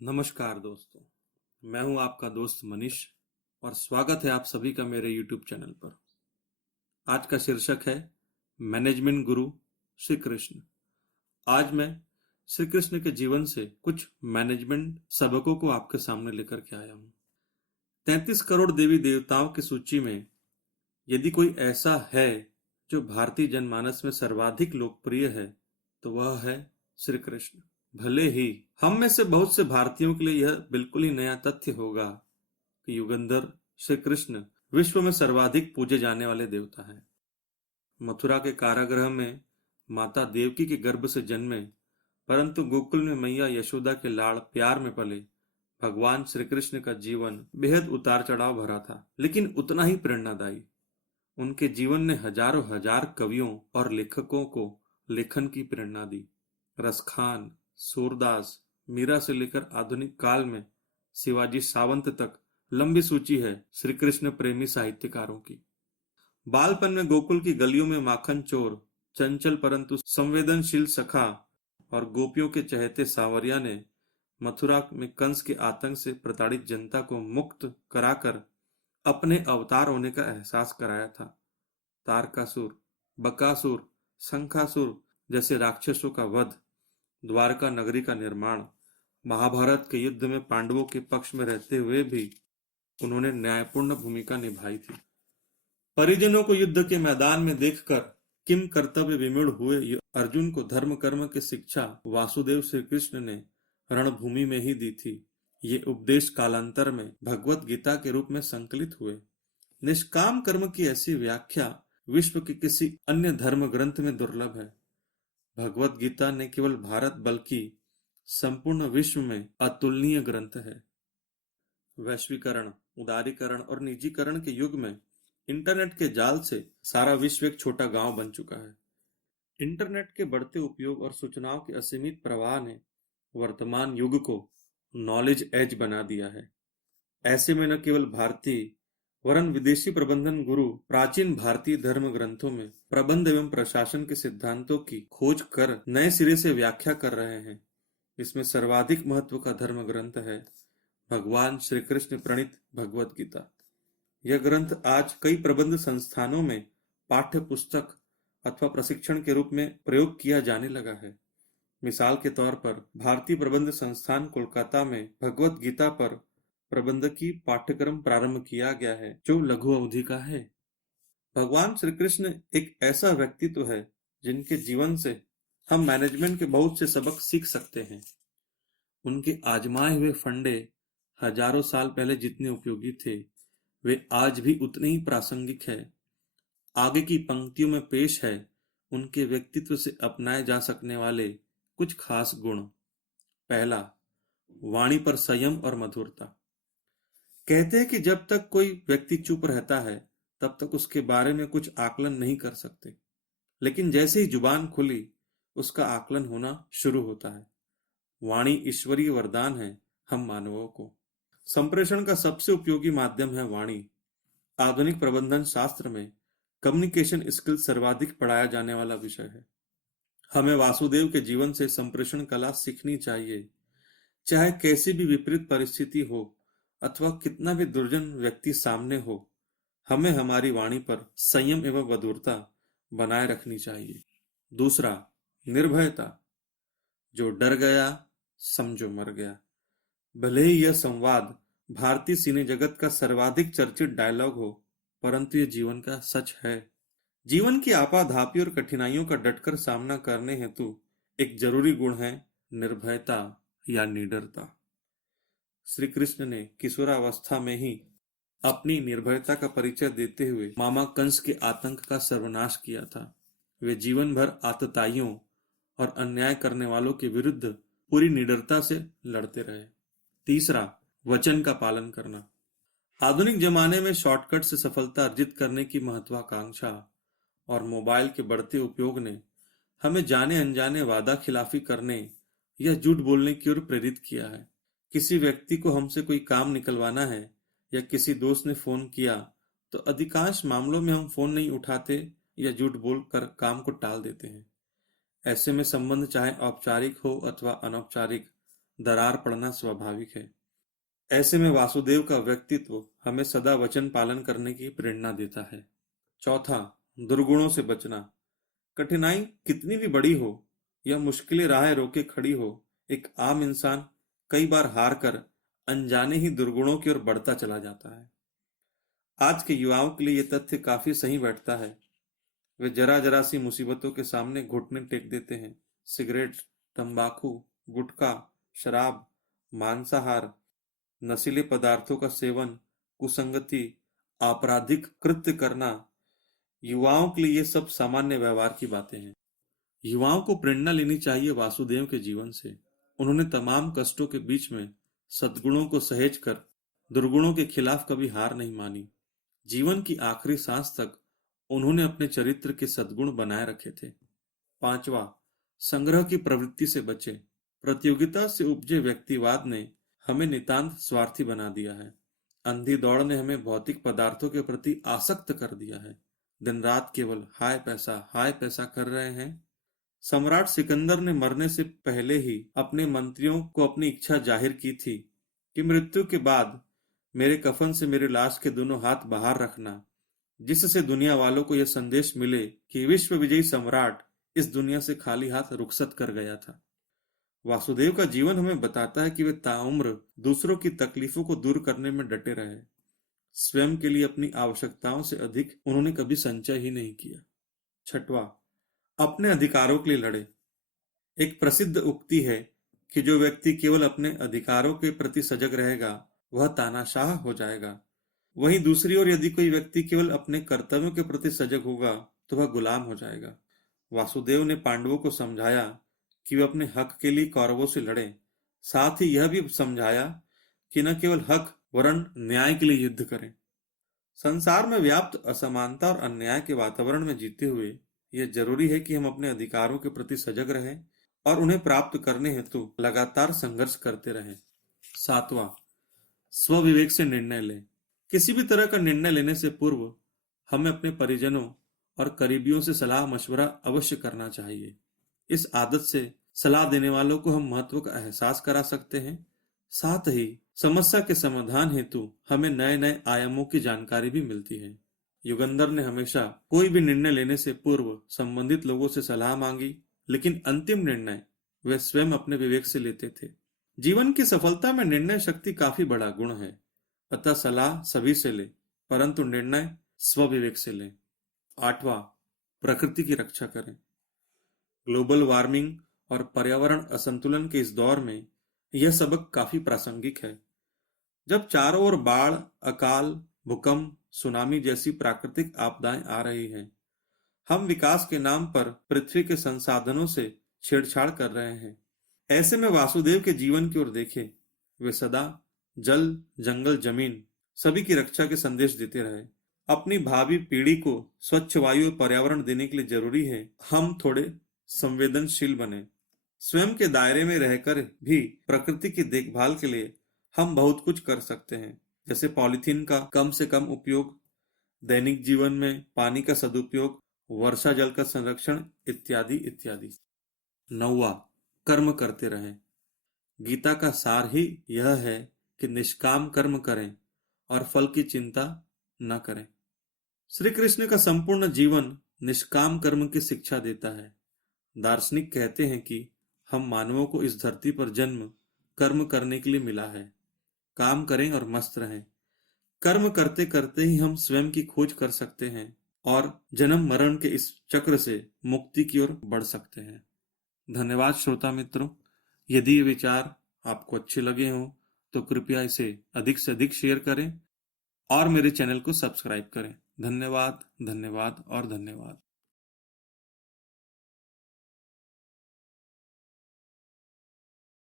नमस्कार दोस्तों, मैं हूं आपका दोस्त मनीष और स्वागत है आप सभी का मेरे YouTube चैनल पर। आज का शीर्षक है मैनेजमेंट गुरु श्री कृष्ण। आज मैं श्री कृष्ण के जीवन से कुछ मैनेजमेंट सबकों को आपके सामने लेकर के आया हूं। 33 करोड़ देवी देवताओं की सूची में यदि कोई ऐसा है जो भारतीय जनमानस में सर्वाधिक लोकप्रिय है तो वह है श्री कृष्ण। भले ही हम में से बहुत से भारतीयों के लिए यह बिल्कुल ही नया तथ्य होगा कि युगंधर श्री कृष्ण विश्व में सर्वाधिक पूजे जाने वाले देवता हैं। मथुरा के कारागृह में माता देवकी के गर्भ से जन्मे, परंतु गोकुल में मैया यशोदा के लाड़ प्यार में पले भगवान श्री कृष्ण का जीवन बेहद उतार चढ़ाव भरा था, लेकिन उतना ही प्रेरणादायी। उनके जीवन ने हजारों हजार कवियों और लेखकों को लेखन की प्रेरणा दी। रसखान, सूरदास, मीरा से लेकर आधुनिक काल में शिवाजी सावंत तक लंबी सूची है श्री कृष्ण प्रेमी साहित्यकारों की। बालपन में गोकुल की गलियों में माखन चोर, चंचल परंतु संवेदनशील सखा और गोपियों के चहेते सांवरिया ने मथुरा में कंस के आतंक से प्रताड़ित जनता को मुक्त कराकर अपने अवतार होने का एहसास कराया था। तारकासुर, बकासुर, शंखासुर जैसे राक्षसों का वध, द्वारका नगरी का निर्माण, महाभारत के युद्ध में पांडवों के पक्ष में रहते हुए भी उन्होंने न्यायपूर्ण भूमिका निभाई थी। परिजनों को युद्ध के मैदान में देखकर किम कर्तव्य विमूढ़ हुए अर्जुन को धर्म कर्म की शिक्षा वासुदेव श्री कृष्ण ने रणभूमि में ही दी थी। ये उपदेश कालांतर में भगवत गीता के रूप में संकलित हुए। निष्काम कर्म की ऐसी व्याख्या विश्व के किसी अन्य धर्म ग्रंथ में दुर्लभ है। भगवत गीता ने केवल भारत बल्कि संपूर्ण विश्व में अतुलनीय ग्रंथ है। वैश्वीकरण, उदारीकरण और निजीकरण के युग में इंटरनेट के जाल से सारा विश्व एक छोटा गांव बन चुका है। इंटरनेट के बढ़ते उपयोग और सूचनाओं के असीमित प्रवाह ने वर्तमान युग को नॉलेज एज बना दिया है। ऐसे में न केवल भारतीय वरन विदेशी प्रबंधन गुरु प्राचीन भारतीय धर्म ग्रंथों में प्रबंध एवं प्रशासन के सिद्धांतों की खोज कर नए सिरे से व्याख्या कर रहे हैं। इसमें सर्वाधिक महत्व का धर्म ग्रंथ है भगवान श्री कृष्ण प्रणीत भगवत गीता। यह ग्रंथ आज कई प्रबंध संस्थानों में पाठ्य पुस्तक अथवा प्रशिक्षण के रूप में प्रयोग किया जाने लगा है। मिसाल के तौर पर भारतीय प्रबंध संस्थान कोलकाता में भगवत गीता पर प्रबंधकी पाठ्यक्रम प्रारंभ किया गया है जो लघु अवधि का है। भगवान श्री कृष्ण एक ऐसा व्यक्तित्व है जिनके जीवन से हम मैनेजमेंट के बहुत से सबक सीख सकते हैं। उनके आजमाए हुए फंडे हजारों साल पहले जितने उपयोगी थे वे आज भी उतने ही प्रासंगिक है। आगे की पंक्तियों में पेश है उनके व्यक्तित्व से अपनाए जा सकने वाले कुछ खास गुण। पहला, वाणी पर संयम और मधुरता। कहते हैं कि जब तक कोई व्यक्ति चुप रहता है तब तक उसके बारे में कुछ आकलन नहीं कर सकते, लेकिन जैसे ही जुबान खुली उसका आकलन होना शुरू होता है। वाणी ईश्वरीय वरदान है हम मानवों को। संप्रेषण का सबसे उपयोगी माध्यम है वाणी। आधुनिक प्रबंधन शास्त्र में कम्युनिकेशन स्किल सर्वाधिक पढ़ाया जाने वाला विषय है। हमें वासुदेव के जीवन से संप्रेषण कला सीखनी चाहिए। चाहे कैसी भी विपरीत परिस्थिति हो अथवा कितना भी दुर्जन व्यक्ति सामने हो, हमें हमारी वाणी पर संयम एवं मधुरता बनाए रखनी चाहिए। दूसरा, निर्भयता। जो डर गया समझो मर गया। भले ही यह संवाद भारतीय सिने जगत का सर्वाधिक चर्चित डायलॉग हो, परंतु यह जीवन का सच है। जीवन की आपाधापी और कठिनाइयों का डटकर सामना करने हेतु एक जरूरी गुण है निर्भयता या निडरता। श्री कृष्ण ने किशोरावस्था में ही अपनी निर्भयता का परिचय देते हुए मामा कंस के आतंक का सर्वनाश किया था। वे जीवन भर आतताइयों और अन्याय करने वालों के विरुद्ध पूरी निडरता से लड़ते रहे। तीसरा, वचन का पालन करना। आधुनिक जमाने में शॉर्टकट से सफलता अर्जित करने की महत्वाकांक्षा और मोबाइल के बढ़ते उपयोग ने हमें जाने अनजाने वादा खिलाफी करने या झूठ बोलने की ओर प्रेरित किया है। किसी व्यक्ति को हमसे कोई काम निकलवाना है या किसी दोस्त ने फोन किया तो अधिकांश मामलों में हम फोन नहीं उठाते या झूठ बोलकर काम को टाल देते हैं। ऐसे में संबंध चाहे औपचारिक हो अथवा अनौपचारिक, दरार पड़ना स्वाभाविक है। ऐसे में वासुदेव का व्यक्तित्व हमें सदा वचन पालन करने की प्रेरणा देता है। चौथा, दुर्गुणों से बचना। कठिनाई कितनी भी बड़ी हो या मुश्किलें राहें रोके खड़ी हो, एक आम इंसान कई बार हार कर अनजाने ही दुर्गुणों की ओर बढ़ता चला जाता है। आज के युवाओं के लिए यह तथ्य काफी सही बैठता है। वे जरा जरा सी मुसीबतों के सामने घुटने टेक देते हैं। सिगरेट, तंबाकू, गुटखा, शराब, मांसाहार, नशीले पदार्थों का सेवन, कुसंगति, आपराधिक कृत्य करना, युवाओं के लिए ये सब सामान्य व्यवहार की बातें हैं। युवाओं को प्रेरणा लेनी चाहिए वासुदेव के जीवन से। उन्होंने तमाम कष्टों के बीच में सद्गुणों को सहेज कर दुर्गुणों के खिलाफ कभी हार नहीं मानी। जीवन की आखिरी सांस तक उन्होंने अपने चरित्र के सद्गुण बनाए रखे थे। पांचवा, संग्रह की प्रवृत्ति से बचे। प्रतियोगिता से उपजे व्यक्तिवाद ने हमें नितांत स्वार्थी बना दिया है। अंधी दौड़ ने हमें भौतिक पदार्थों के प्रति आसक्त कर दिया है। दिन रात केवल हाय पैसा कर रहे हैं। सम्राट सिकंदर ने मरने से पहले ही अपने मंत्रियों को अपनी इच्छा जाहिर की थी कि मृत्यु के बाद मेरे कफन से मेरी लाश के दोनों हाथ बाहर रखना, जिससे दुनिया वालों को यह संदेश मिले कि विश्व विजयी सम्राट इस दुनिया से खाली हाथ रुखसत कर गया था। वासुदेव का जीवन हमें बताता है कि वे ताउम्र दूसरों की तकलीफों को दूर करने में डटे रहे। स्वयं के लिए अपनी आवश्यकताओं से अधिक उन्होंने कभी संचय ही नहीं किया। छठवां, अपने अधिकारों के लिए लड़े। एक प्रसिद्ध उक्ति है कि जो व्यक्ति केवल अपने अधिकारों के प्रति सजग रहेगा वह तानाशाह हो जाएगा। वहीं दूसरी ओर यदि कोई व्यक्ति केवल अपने कर्तव्यों के प्रति सजग होगा तो वह गुलाम हो जाएगा। वासुदेव ने पांडवों को समझाया कि वे अपने हक के लिए कौरवों से लड़ें। साथ ही यह भी समझाया कि न केवल हक वरन न्याय के लिए युद्ध करें। संसार में व्याप्त असमानता और अन्याय के वातावरण में जीते हुए यह जरूरी है कि हम अपने अधिकारों के प्रति सजग रहें और उन्हें प्राप्त करने हेतु लगातार संघर्ष करते रहें। सातवां, स्वविवेक से निर्णय लें। किसी भी तरह का निर्णय लेने से पूर्व हमें अपने परिजनों और करीबियों से सलाह मशवरा अवश्य करना चाहिए। इस आदत से सलाह देने वालों को हम महत्व का एहसास करा सकते हैं। साथ ही समस्या के समाधान हेतु हमें नए नए आयामों की जानकारी भी मिलती है। युगंधर ने हमेशा कोई भी निर्णय लेने से पूर्व संबंधित लोगों से सलाह मांगी, लेकिन अंतिम निर्णय वे स्वयं अपने विवेक से लेते थे। जीवन की सफलता में निर्णय शक्ति काफी बड़ा गुण है। अतः सलाह सभी से ले, परंतु निर्णय स्वविवेक से लें। आठवां, प्रकृति की रक्षा करें। ग्लोबल वार्मिंग और पर्यावरण असंतुलन के इस दौर में यह सबक काफी प्रासंगिक है। जब चारों ओर बाढ़, अकाल, भूकंप, सुनामी जैसी प्राकृतिक आपदाएं आ रही हैं, हम विकास के नाम पर पृथ्वी के संसाधनों से छेड़छाड़ कर रहे हैं। ऐसे में वासुदेव के जीवन की ओर देखें। वे सदा जल, जंगल, जमीन सभी की रक्षा के संदेश देते रहे। अपनी भावी पीढ़ी को स्वच्छ वायु और पर्यावरण देने के लिए जरूरी है हम थोड़े संवेदनशील बने। स्वयं के दायरे में रहकर भी प्रकृति की देखभाल के लिए हम बहुत कुछ कर सकते हैं, जैसे पॉलीथीन का कम से कम उपयोग, दैनिक जीवन में पानी का सदुपयोग, वर्षा जल का संरक्षण इत्यादि इत्यादि। नौवां, कर्म करते रहें। गीता का सार ही यह है कि निष्काम कर्म करें और फल की चिंता न करें। श्री कृष्ण का संपूर्ण जीवन निष्काम कर्म की शिक्षा देता है। दार्शनिक कहते हैं कि हम मानवों को इस धरती पर जन्म कर्म करने के लिए मिला है। काम करें और मस्त रहें। कर्म करते करते ही हम स्वयं की खोज कर सकते हैं और जन्म मरण के इस चक्र से मुक्ति की ओर बढ़ सकते हैं। धन्यवाद श्रोता मित्रों। यदि ये विचार आपको अच्छे लगे हों तो कृपया इसे अधिक से अधिक शेयर करें और मेरे चैनल को सब्सक्राइब करें। धन्यवाद, धन्यवाद और धन्यवाद।